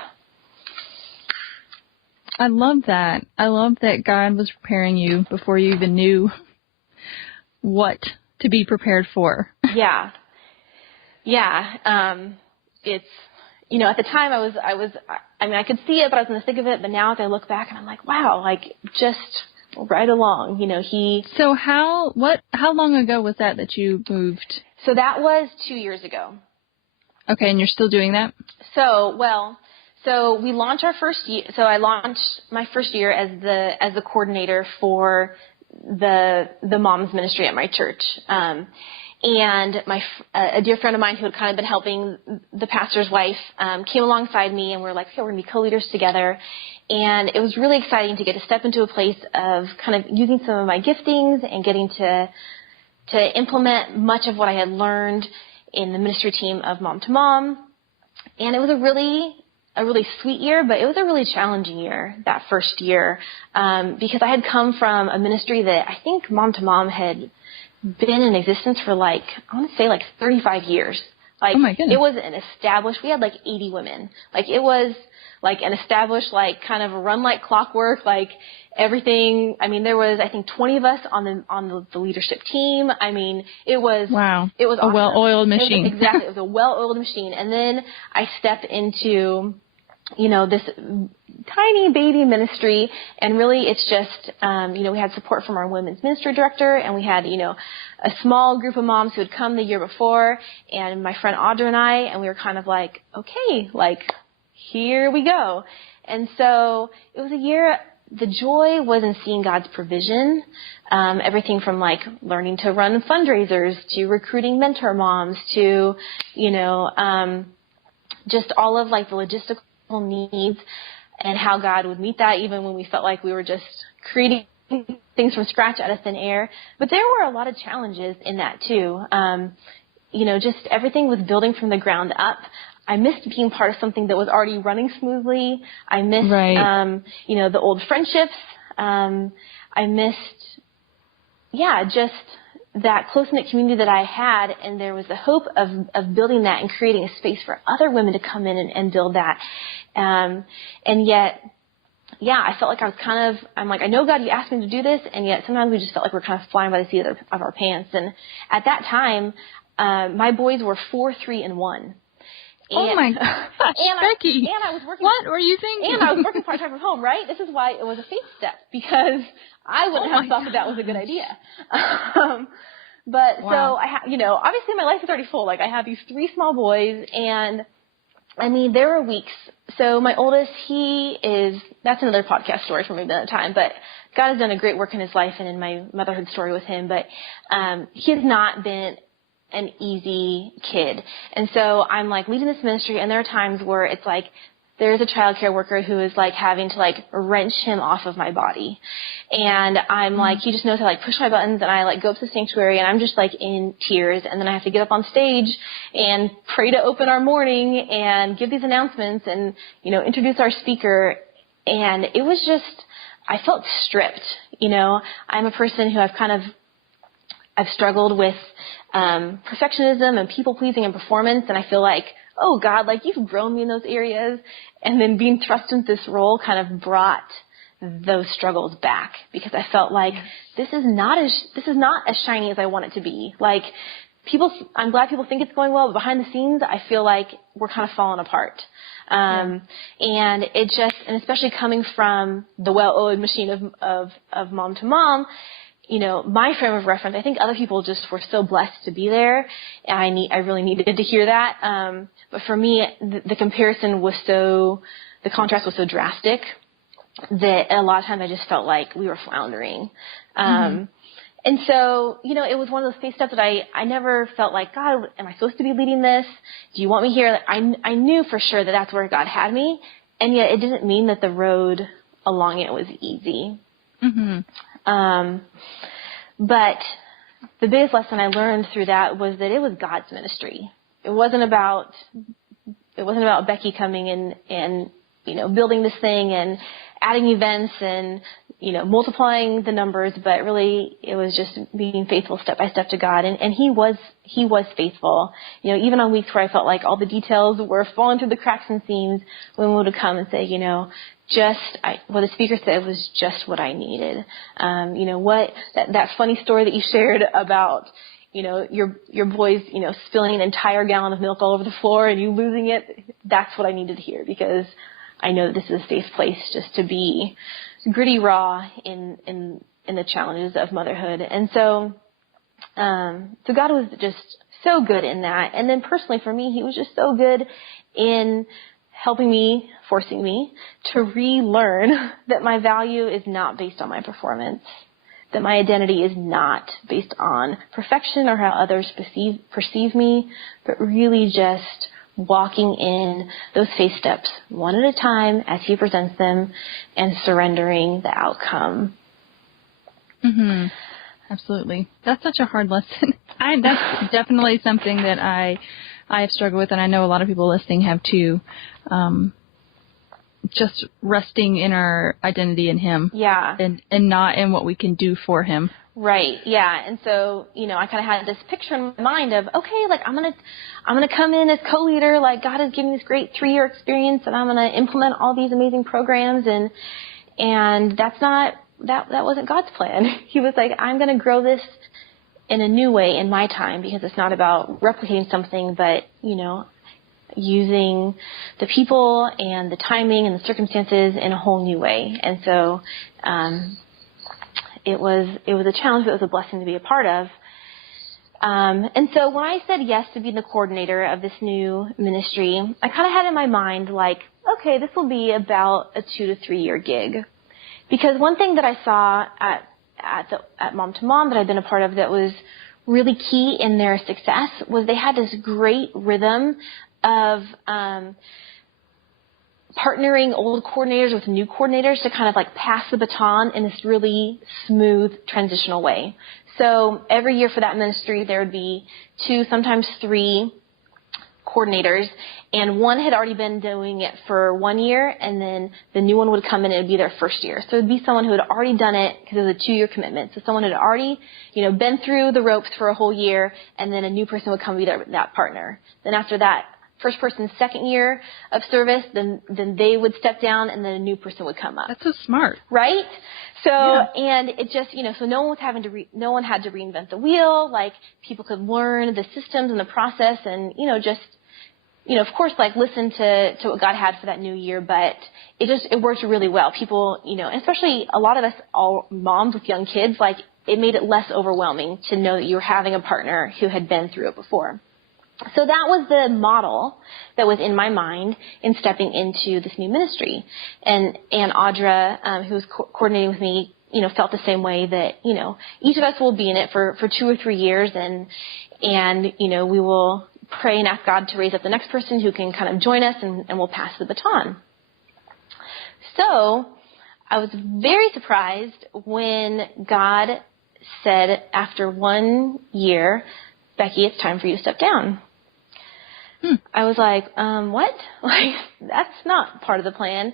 I love that. I love that God was preparing you before you even knew what to be prepared for. Yeah. It's, at the time I could see it, but I was in the thick of it. But now as I look back, and I'm like, wow, just right along, So how long ago was that you moved? So that was 2 years ago. Okay, and you're still doing that? So we launched our first year. So I launched my first year as the coordinator for the mom's ministry at my church. And a dear friend of mine who had kind of been helping the pastor's wife came alongside me, and we're like, okay, we're going to be co-leaders together. And it was really exciting to get to step into a place of kind of using some of my giftings and getting to implement much of what I had learned in the ministry team of Mom to Mom. And it was a really sweet year, but it was a really challenging year, that first year, because I had come from a ministry that I think Mom to Mom had been in existence for I want to say 35 years. Like, oh my goodness. it was an established, we had like 80 women. Like, it was like an established, like, kind of run like clockwork, like everything. I mean, there was, I think, 20 of us on the leadership team. I mean, it was, wow. It was a awesome. well-oiled machine. Exactly. It was a well-oiled machine. And then I stepped into, you know, this tiny baby ministry, and really it's just, you know, we had support from our women's ministry director, and we had, you know, a small group of moms who had come the year before, and my friend Audra and I, and we were kind of like, okay, like, here we go. And so it was a year, the joy was in seeing God's provision, everything from like learning to run fundraisers to recruiting mentor moms to, you know, just all of like the logistical needs and how God would meet that even when we felt like we were just creating things from scratch out of thin air. But there were a lot of challenges in that too. You know, just everything was building from the ground up. I missed being part of something that was already running smoothly. I missed, you know, the old friendships. I missed, just that close-knit community that I had, and there was the hope of building that and creating a space for other women to come in and build that. And yet, I felt like I was I'm like, I know, God, you asked me to do this, and yet sometimes we just felt like we're kind of flying by the seat of our pants. And at that time, my boys were 4, 3, and 1. Oh my gosh, Becky! And I was working. What were you thinking? And I was working part-time from home, right? This is why it was a faith step, because I wouldn't have thought that was a good idea. But so you know, obviously my life is already full. Like, I have these 3 small boys, and I mean, there were weeks. So my oldest, that's another podcast story for maybe another time, but God has done a great work in his life and in my motherhood story with him. But he has not been an easy kid. And so I'm like leading this ministry, and there are times where it's like there's a child care worker who is like having to like wrench him off of my body. And I'm like, he just knows how to like push my buttons, and I like go up to the sanctuary, and I'm just like in tears. And then I have to get up on stage and pray to open our morning and give these announcements and, you know, introduce our speaker. And it was just, I felt stripped. You know, I'm a person who I've struggled with perfectionism and people pleasing and performance, and I feel like, oh God, like you've grown me in those areas, and then being thrust into this role kind of brought those struggles back, because I felt like this is not as shiny as I want it to be. Like, I'm glad people think it's going well, but behind the scenes, I feel like we're kind of falling apart. And it just, and especially coming from the well-oiled machine of mom to mom, you know, my frame of reference, I think other people just were so blessed to be there, and I really needed to hear that. But for me, the comparison was the contrast was so drastic that a lot of times I just felt like we were floundering. And so, you know, it was one of those faith steps that I never felt like, God, am I supposed to be leading this? Do you want me here? I knew for sure that that's where God had me, and yet it didn't mean that the road along it was easy. But the biggest lesson I learned through that was that it was God's ministry. It wasn't about Becky coming and, you know, building this thing and adding events and, you know, multiplying the numbers, but really it was just being faithful step by step to God. And he was faithful. You know, even on weeks where I felt like all the details were falling through the cracks and seams, women would come and say, you know, what the speaker said was just what I needed. You know, that funny story that you shared about, you know, your boys, you know, spilling an entire gallon of milk all over the floor and you losing it. That's what I needed to hear, because I know that this is a safe place just to be gritty, raw in the challenges of motherhood. And so God was just so good in that. And then personally for me, he was just so good in helping me, forcing me to relearn that my value is not based on my performance, that my identity is not based on perfection or how others perceive me, but really just walking in those faith steps one at a time as he presents them and surrendering the outcome. Absolutely. That's such a hard lesson. That's definitely something that I have struggled with, and I know a lot of people listening have too. Just resting in our identity in him. Yeah. And not in what we can do for him. Right. Yeah. And so, I kind of had this picture in my mind of, okay, like I'm going to come in as co-leader. Like God has given me this great 3-year experience and I'm going to implement all these amazing programs. And that wasn't God's plan. He was like, I'm going to grow this in a new way in my time, because it's not about replicating something, but, using the people and the timing and the circumstances in a whole new way. And so, it was a challenge, but it was a blessing to be a part of. And so when I said yes to being the coordinator of this new ministry, I kind of had in my mind like, okay, this will be about a 2 to 3 year gig. Because one thing that I saw at Mom to Mom that I've been a part of that was really key in their success was they had this great rhythm of partnering old coordinators with new coordinators to kind of like pass the baton in this really smooth transitional way. So every year for that ministry, there would be 2, sometimes 3 coordinators, and one had already been doing it for 1 year, and then the new one would come in and it would be their first year. So it would be someone who had already done it because it was a 2-year commitment. So someone had already, been through the ropes for a whole year, and then a new person would come and be that partner. Then after that, first person's second year of service, then they would step down, and then a new person would come up. That's so smart. Right? So, yeah. And it just, so no one had to reinvent the wheel. Like, people could learn the systems and the process and, of course, like, listen to what God had for that new year, but it worked really well. People, especially a lot of us, all moms with young kids, like, it made it less overwhelming to know that you were having a partner who had been through it before. So that was the model that was in my mind in stepping into this new ministry. And Audra, who was coordinating with me, felt the same way that, each of us will be in it for 2 or 3 years, and we will pray and ask God to raise up the next person who can kind of join us, and we'll pass the baton. So I was very surprised when God said after 1 year, Becky, it's time for you to step down. I was like, what? Like, that's not part of the plan.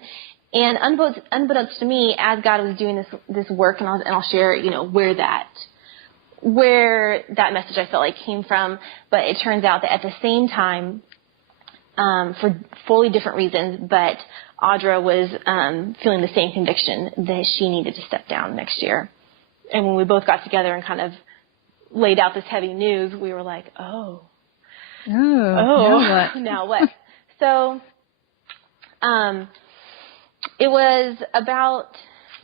And unbeknownst to me, as God was doing this work, and I'll share, where that message I felt like came from. But it turns out that at the same time, for fully different reasons, but Audra was feeling the same conviction that she needed to step down next year. And when we both got together and kind of laid out this heavy news, we were like, now what? So, it was about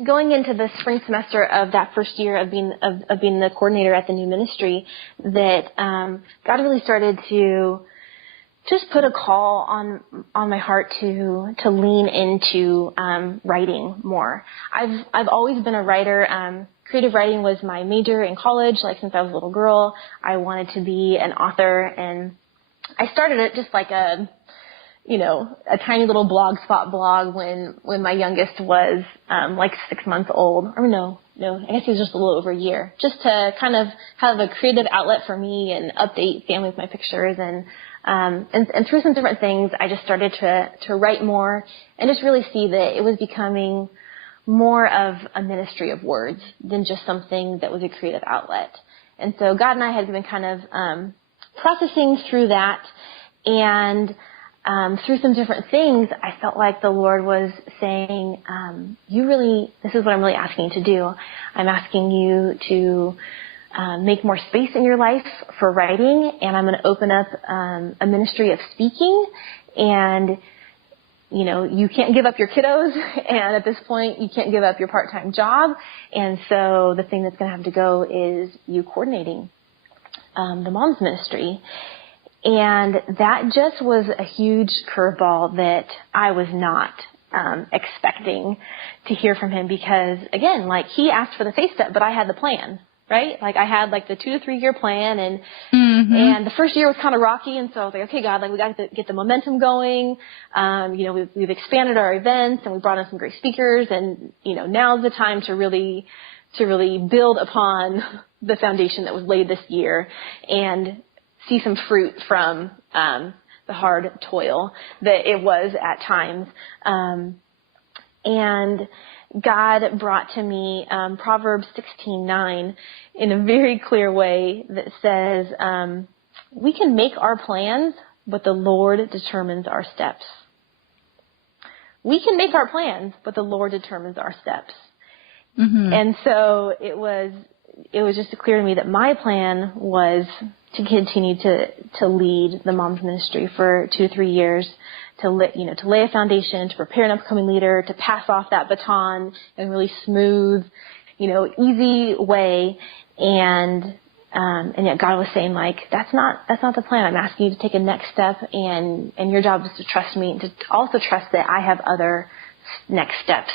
going into the spring semester of that first year of being the coordinator at the new ministry that, God really started to just put a call on my heart to lean into, writing more. I've always been a writer. Creative writing was my major in college. Like, since I was a little girl, I wanted to be an author, and I started it just like a tiny little blogspot blog when my youngest was, like 6 months old. Or no, I guess he was just a little over a year. Just to kind of have a creative outlet for me and update family with my pictures. And through some different things, I just started to write more and just really see that it was becoming more of a ministry of words than just something that was a creative outlet. And so God and I had been kind of processing through that, and through some different things, I felt like the Lord was saying, this is what I'm really asking you to do. I'm asking you to make more space in your life for writing, and I'm going to open up a ministry of speaking. And you can't give up your kiddos, and at this point, you can't give up your part-time job. And so the thing that's going to have to go is you coordinating the mom's ministry. And that just was a huge curveball that I was not expecting to hear from him, because, again, like, he asked for the faith step, but I had the plan. Right? Like, I had like the 2 to 3 year plan, and the first year was kind of rocky. And so I was like, okay, God, like, we got to get the momentum going. We've expanded our events, and we brought in some great speakers, and, now's the time to really build upon the foundation that was laid this year and see some fruit from, the hard toil that it was at times. And God brought to me Proverbs 16:9 in a very clear way that says, we can make our plans, but the Lord determines our steps. We can make our plans, but the Lord determines our steps. Mm-hmm. And so it was just clear to me that my plan was to continue to lead the moms ministry for 2 to 3 years, to lay a foundation, to prepare an upcoming leader, to pass off that baton in a really smooth, easy way. And yet God was saying, like, that's not the plan. I'm asking you to take a next step, and your job is to trust me, and to also trust that I have other next steps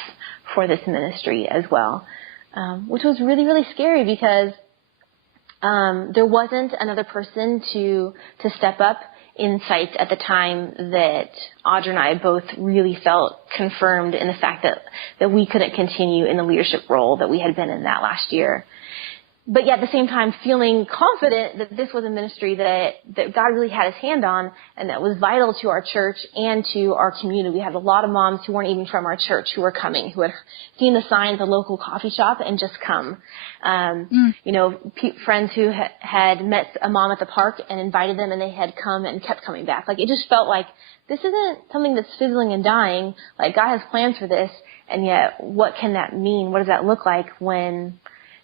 for this ministry as well, which was really, really scary because there wasn't another person to step up in sight at the time that Audra and I both really felt confirmed in the fact that we couldn't continue in the leadership role that we had been in that last year. But yet at the same time feeling confident that this was a ministry that God really had his hand on and that was vital to our church and to our community. We had a lot of moms who weren't even from our church who were coming, who had seen the sign at the local coffee shop and just come. Friends who had met a mom at the park and invited them, and they had come and kept coming back. Like, it just felt like this isn't something that's fizzling and dying. Like, God has plans for this, and yet what can that mean? What does that look like when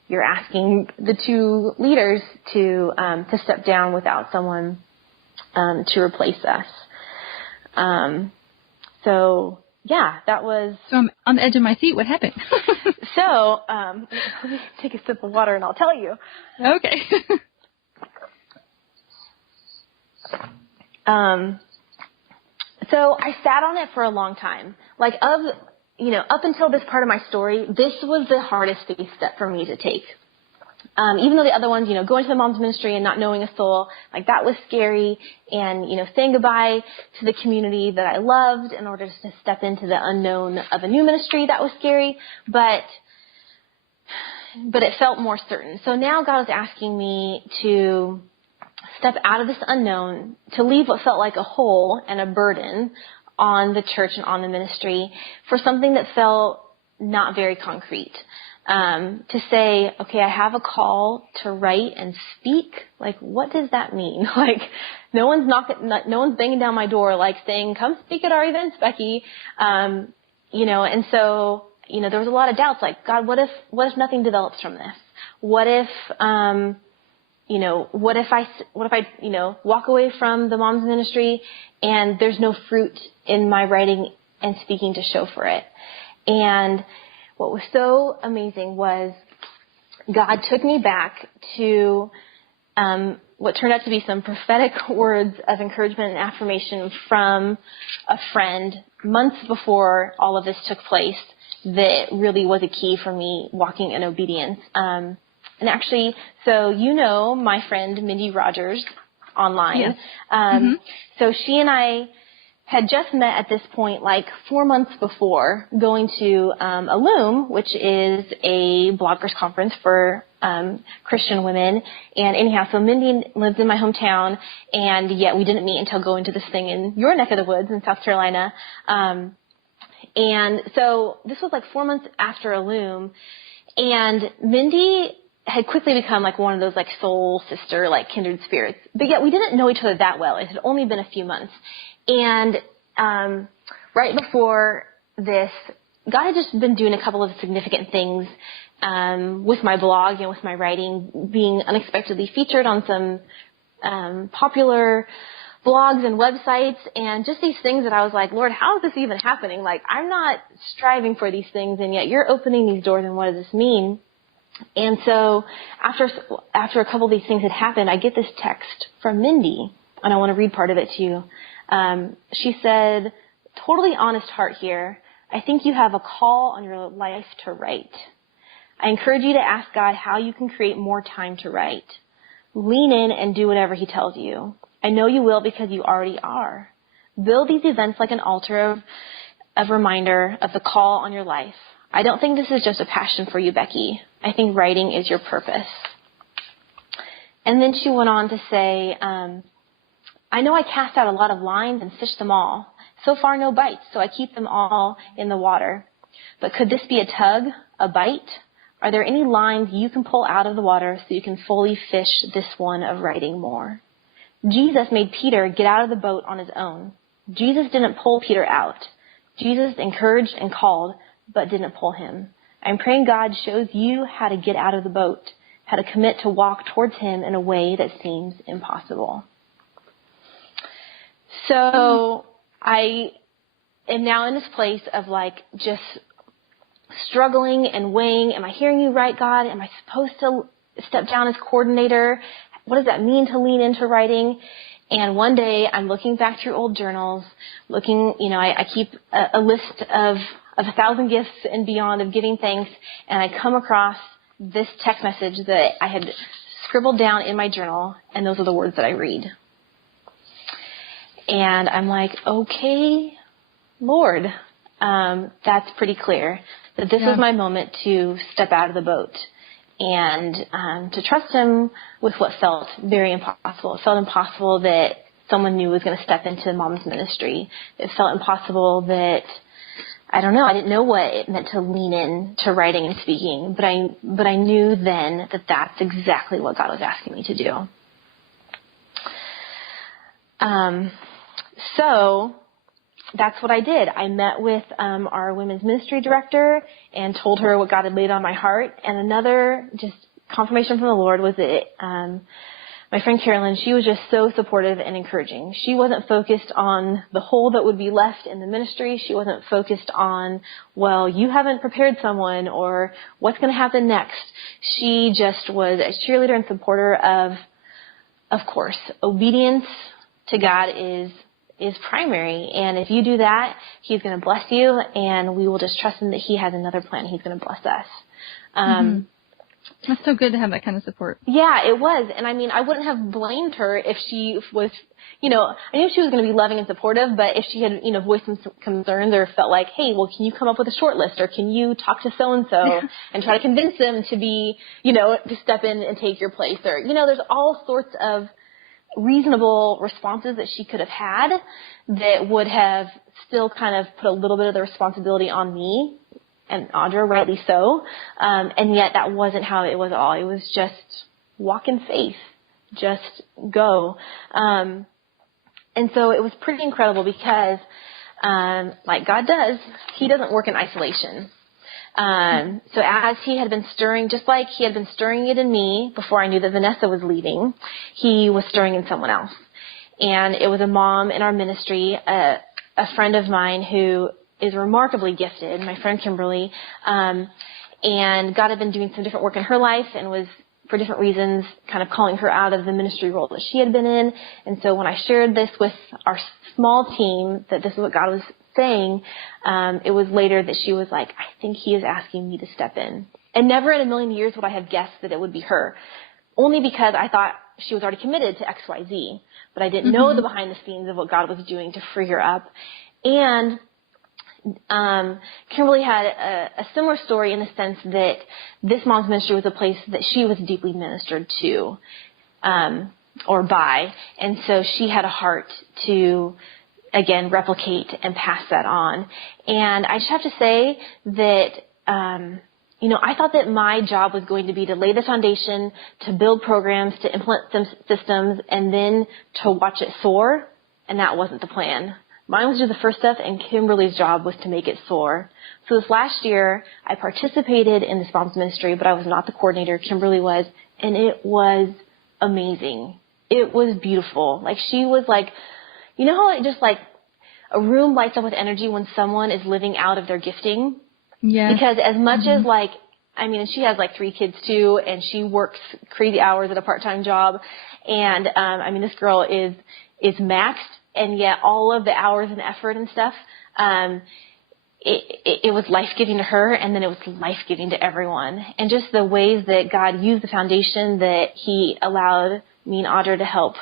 you're asking the two leaders to step down without someone to replace us? That was... So I'm on the edge of my seat. What happened? Let me take a sip of water and I'll tell you. Okay. So I sat on it for a long time. Like, up until this part of my story, this was the hardest step for me to take. Even though the other ones, going to the mom's ministry and not knowing a soul, like, that was scary. And, saying goodbye to the community that I loved in order to step into the unknown of a new ministry, that was scary. But it felt more certain. So now God was asking me to step out of this unknown, to leave what felt like a hole and a burden on the church and on the ministry for something that felt not very concrete. To say, okay, I have a call to write and speak. Like, what does that mean? Like, no one's banging down my door, like, saying, come speak at our events, Becky. And so, there was a lot of doubts, like, God, what if nothing develops from this? What if I walk away from the mom's ministry and there's no fruit in my writing and speaking to show for it? And what was so amazing was God took me back to what turned out to be some prophetic words of encouragement and affirmation from a friend months before all of this took place that really was a key for me walking in obedience. And actually, so my friend Mindy Rogers online. Yes. So she and I had just met at this point, like 4 months before, going to Loom, which is a bloggers conference for Christian women. And anyhow, so Mindy lives in my hometown, and yet we didn't meet until going to this thing in your neck of the woods in South Carolina. And so this was like 4 months after Loom, and Mindy had quickly become like one of those like soul sister, like kindred spirits. But yet we didn't know each other that well. It had only been a few months. And right before this, God had just been doing a couple of significant things with my blog and with my writing, being unexpectedly featured on some popular blogs and websites, and just these things that I was like, Lord, how is this even happening? Like, I'm not striving for these things, and yet you're opening these doors, and what does this mean? And so after a couple of these things had happened, I get this text from Mindy, and I want to read part of it to you. She said, totally honest heart here. I think you have a call on your life to write. I encourage you to ask God how you can create more time to write. Lean in and do whatever he tells you. I know you will because you already are. Build these events like an altar of reminder of the call on your life. I don't think this is just a passion for you, Becky. I think writing is your purpose. And then she went on to say, I know I cast out a lot of lines and fished them all. So far, no bites, so I keep them all in the water. But could this be a tug, a bite? Are there any lines you can pull out of the water so you can fully fish this one of writing more? Jesus made Peter get out of the boat on his own. Jesus didn't pull Peter out. Jesus encouraged and called, but didn't pull him. I'm praying God shows you how to get out of the boat, how to commit to walk towards him in a way that seems impossible. So I am now in this place of like just struggling and weighing, am I hearing you right, God? Am I supposed to step down as coordinator? What does that mean to lean into writing? And one day I'm looking back through old journals, I keep a list of 1,000 gifts and beyond of giving thanks, and I come across this text message that I had scribbled down in my journal, and those are the words that I read. And I'm like, okay, Lord, that's pretty clear that this was my moment to step out of the boat and to trust him with what felt very impossible. It felt impossible that someone new was going to step into mom's ministry. It felt impossible that, I didn't know what it meant to lean in to writing and speaking, but I knew then that that's exactly what God was asking me to do. So that's what I did. I met with our women's ministry director and told her what God had laid on my heart. And another just confirmation from the Lord was that my friend Carolyn, she was just so supportive and encouraging. She wasn't focused on the hole that would be left in the ministry. She wasn't focused on, well, you haven't prepared someone or what's going to happen next. She just was a cheerleader and supporter of course, obedience to God is primary. And if you do that, he's going to bless you, and we will just trust him that he has another plan. He's going to bless us. That's so good to have that kind of support. Yeah, it was. And I wouldn't have blamed her if she was, I knew she was going to be loving and supportive, but if she had, voiced some concerns or felt like, hey, well, can you come up with a short list, or can you talk to so-and-so and try to convince them to be, to step in and take your place, or, there's all sorts of reasonable responses that she could have had that would have still kind of put a little bit of the responsibility on me and Audra, rightly so. And yet that wasn't how it was at all. It was just walk in faith, just go. And so it was pretty incredible because, like God does, he doesn't work in isolation. So as he had been stirring, just like he had been stirring it in me before I knew that Vanessa was leaving, he was stirring in someone else. And it was a mom in our ministry, a friend of mine who is remarkably gifted, my friend Kimberly, and God had been doing some different work in her life and was, for different reasons, kind of calling her out of the ministry role that she had been in. And so when I shared this with our small team, that this is what God was saying, it was later that she was like, I think he is asking me to step in. And never in a million years would I have guessed that it would be her, only because I thought she was already committed to XYZ, but I didn't know the behind the scenes of what God was doing to free her up. And Kimberly had a similar story in the sense that this mom's ministry was a place that she was deeply ministered to, or by. And so she had a heart to, again, replicate and pass that on. And I just have to say that, I thought that my job was going to be to lay the foundation, to build programs, to implement some systems, and then to watch it soar. And that wasn't the plan. Mine was to do the first step, and Kimberly's job was to make it soar. So this last year, I participated in this mom's ministry, but I was not the coordinator. Kimberly was, and it was amazing. It was beautiful. Like, she was like, you know how it just like a room lights up with energy when someone is living out of their gifting? Yeah. Because as much as like, she has like 3 kids too, and she works crazy hours at a part-time job. And, this girl is maxed. And yet all of the hours and effort and stuff, it was life-giving to her, and then it was life-giving to everyone. And just the ways that God used the foundation that he allowed me and Audra to help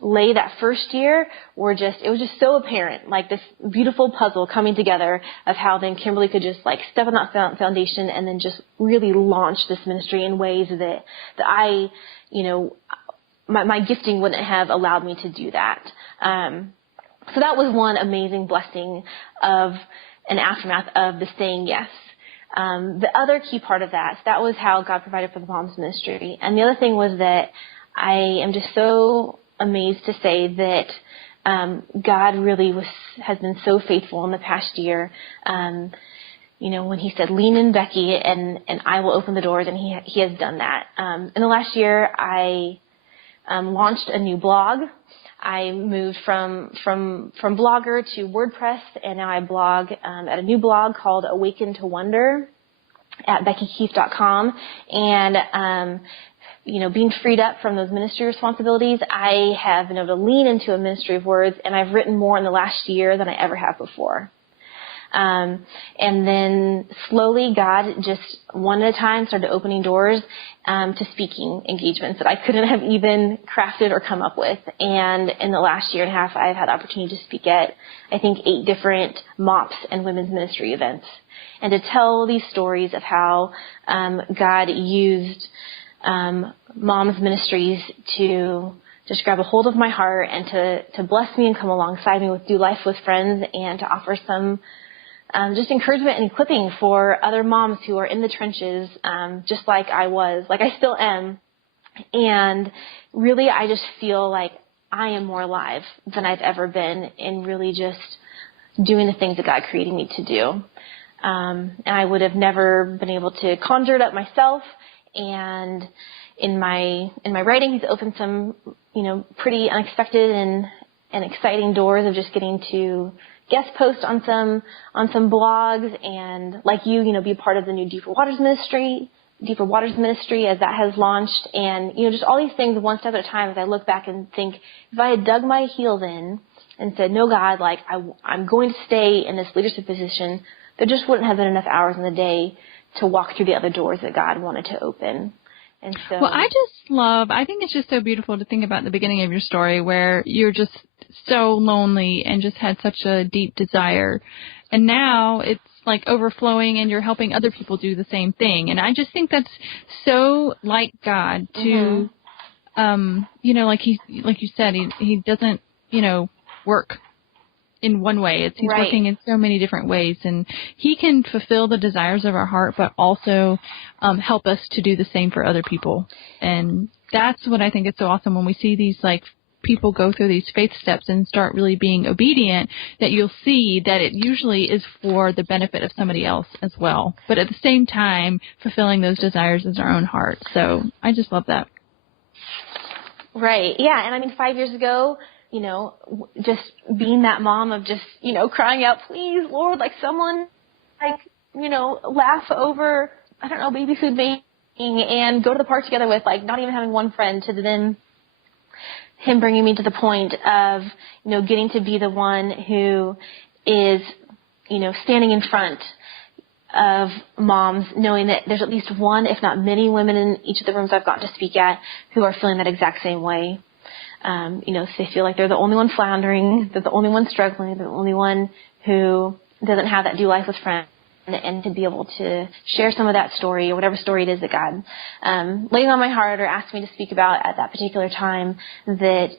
lay that first year it was just so apparent, like this beautiful puzzle coming together of how then Kimberly could just like step on that foundation and then just really launch this ministry in ways that I, my gifting wouldn't have allowed me to do that. So that was one amazing blessing of an aftermath of the saying yes. The other key part of that was how God provided for the moms ministry. And the other thing was that I am just so amazed to say that God really has been so faithful in the past year. When he said, lean in, Becky, and I will open the doors, and he has done that. In the last year, I launched a new blog. I moved from Blogger to WordPress, and now I blog at a new blog called Awaken to Wonder at BeckyKeife.com. And being freed up from those ministry responsibilities, I have been able to lean into a ministry of words, and I've written more in the last year than I ever have before. And then slowly God just one at a time started opening doors to speaking engagements that I couldn't have even crafted or come up with. And in the last year and a half, I've had the opportunity to speak at, I think, 8 different MOPS and women's ministry events, and to tell these stories of how God used moms ministries to just grab a hold of my heart and to bless me and come alongside me with Do Life with Friends, and to offer some just encouragement and equipping for other moms who are in the trenches, just like I was, like I still am. And really, I just feel like I am more alive than I've ever been in really just doing the things that God created me to do. And I would have never been able to conjure it up myself. And in my writing, he's opened some, pretty unexpected and exciting doors of just getting to guest post on some blogs, and like be a part of the new Deeper Waters ministry as that has launched. And, just all these things one step at a time, as I look back and think, if I had dug my heels in and said, no, God, like I'm going to stay in this leadership position, there just wouldn't have been enough hours in the day to walk through the other doors that God wanted to open. And so, well, I think it's just so beautiful to think about the beginning of your story, where you're just so lonely and just had such a deep desire. And now it's like overflowing, and you're helping other people do the same thing. And I just think that's so like God to, like you said, he doesn't, work in one way. He's right. working in so many different ways, and he can fulfill the desires of our heart, but also help us to do the same for other people. And that's what I think is so awesome when we see these people go through these faith steps and start really being obedient, that you'll see that it usually is for the benefit of somebody else as well, but at the same time fulfilling those desires in our own heart. So I just love that. Right. Yeah. And 5 years ago, just being that mom of just, crying out, please, Lord, like someone, laugh over, I don't know, baby food making and go to the park together with, not even having one friend, to then him bringing me to the point of, getting to be the one who is, standing in front of moms, knowing that there's at least one, if not many women in each of the rooms I've gotten to speak at who are feeling that exact same way. So they feel like they're the only one floundering, they're the only one struggling, they're the only one who doesn't have that Do Life with Friends, and to be able to share some of that story, or whatever story it is that God laid on my heart or asked me to speak about at that particular time, that,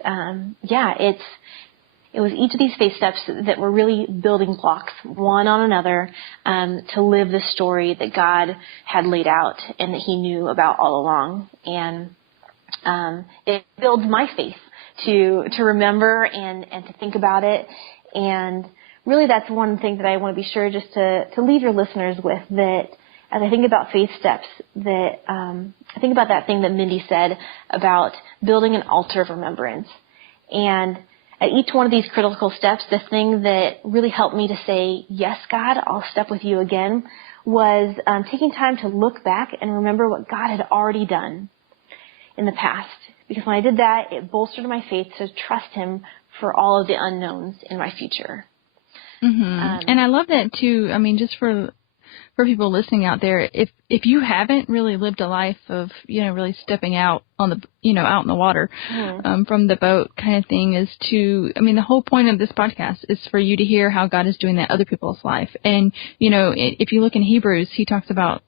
it was each of these faith steps that were really building blocks, one on another, to live the story that God had laid out and that he knew about all along. And it builds my faith to remember and to think about it. And really, that's one thing that I want to be sure just to leave your listeners with, that as I think about faith steps, that I think about that thing that Mindy said about building an altar of remembrance. And at each one of these critical steps, the thing that really helped me to say, yes, God, I'll step with you again, was taking time to look back and remember what God had already done in the past. Because when I did that, it bolstered my faith to trust him for all of the unknowns in my future. Mm-hmm. And I love that too. Just for people listening out there, if you haven't really lived a life of, really stepping out on the, out in the water, from the boat kind of thing, is to, the whole point of this podcast is for you to hear how God is doing that in other people's life. And, if you look in Hebrews, he talks about,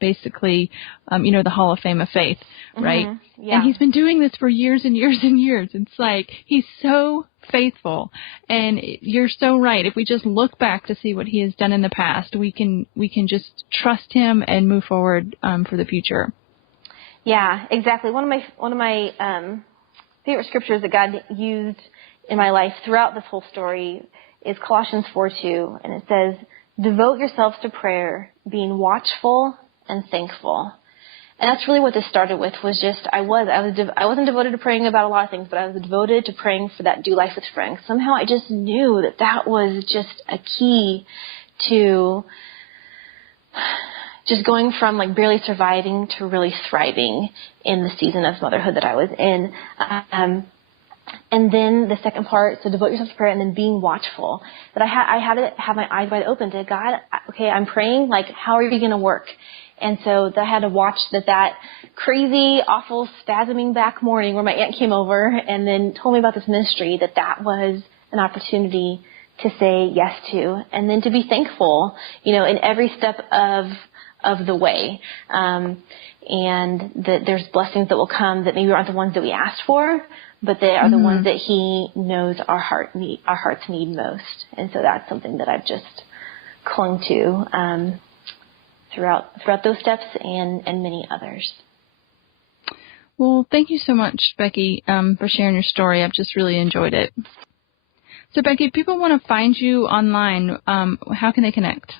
basically, the Hall of Fame of faith, right? Yeah. And he's been doing this for years and years and years. It's like, he's so faithful. And you're so right. If we just look back to see what he has done in the past, we can just trust him and move forward for the future. Yeah, exactly. One of my favorite scriptures that God used in my life throughout this whole story is Colossians 4:2, and it says, "Devote yourselves to prayer, being watchful and thankful." And that's really what this started with. Was just I wasn't devoted to praying about a lot of things, but I was devoted to praying for that Do Life with Frank. Somehow I just knew that was just a key to just going from like barely surviving to really thriving in the season of motherhood that I was in. And then the second part, so devote yourself to prayer and then being watchful. That I had to have my eyes wide open to God. Okay, I'm praying. Like, how are you going to work? And so I had to watch that crazy, awful, spasming back morning where my aunt came over and then told me about this ministry, that was an opportunity to say yes to, and then to be thankful, in every step of the way. And that there's blessings that will come that maybe aren't the ones that we asked for, but they are the ones that he knows our hearts need most. And so that's something that I've just clung to throughout those steps and many others. Well, thank you so much, Becky, for sharing your story. I've just really enjoyed it. So, Becky, if people want to find you online, how can they connect?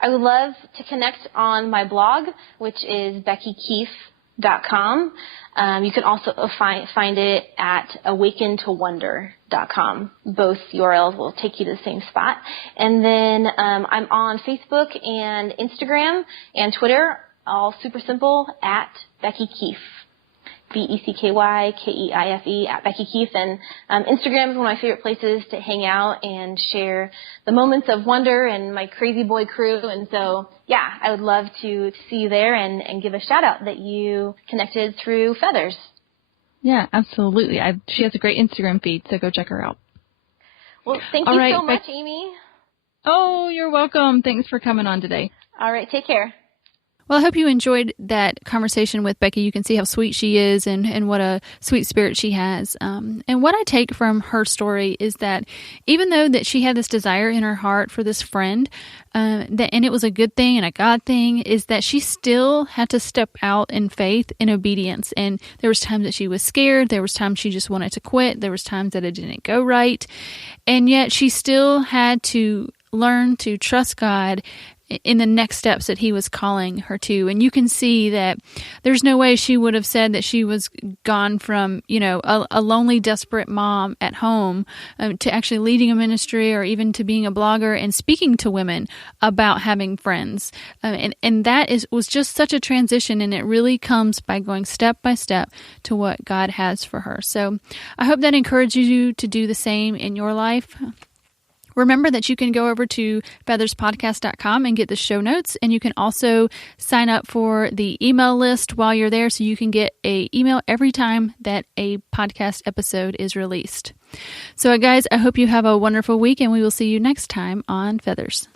I would love to connect on my blog, which is beckykeife.com. You can also find it at awakentowonder.com. Both URLs will take you to the same spot. And then I'm on Facebook and Instagram and Twitter, all super simple, at Becky Keife. BECKYKEIFE at Becky Keife. And Instagram is one of my favorite places to hang out and share the moments of wonder and my crazy boy crew. And so, yeah, I would love to see you there and give a shout out that you connected through Feathers. Yeah, absolutely. She has a great Instagram feed, so go check her out. Well, thank you so much, Amy. Oh, you're welcome. Thanks for coming on today. All right, take care. Well, I hope you enjoyed that conversation with Becky. You can see how sweet she is and what a sweet spirit she has. And what I take from her story is that even though that she had this desire in her heart for this friend, and it was a good thing and a God thing, is that she still had to step out in faith and obedience. And there was times that she was scared. There was times she just wanted to quit. There was times that it didn't go right. And yet she still had to learn to trust God in the next steps that he was calling her to. And you can see that there's no way she would have said that she was gone from, a lonely, desperate mom at home to actually leading a ministry or even to being a blogger and speaking to women about having friends. And that was just such a transition, and it really comes by going step by step to what God has for her. So I hope that encourages you to do the same in your life. Remember that you can go over to featherspodcast.com and get the show notes, and you can also sign up for the email list while you're there so you can get an email every time that a podcast episode is released. So, guys, I hope you have a wonderful week, and we will see you next time on Feathers.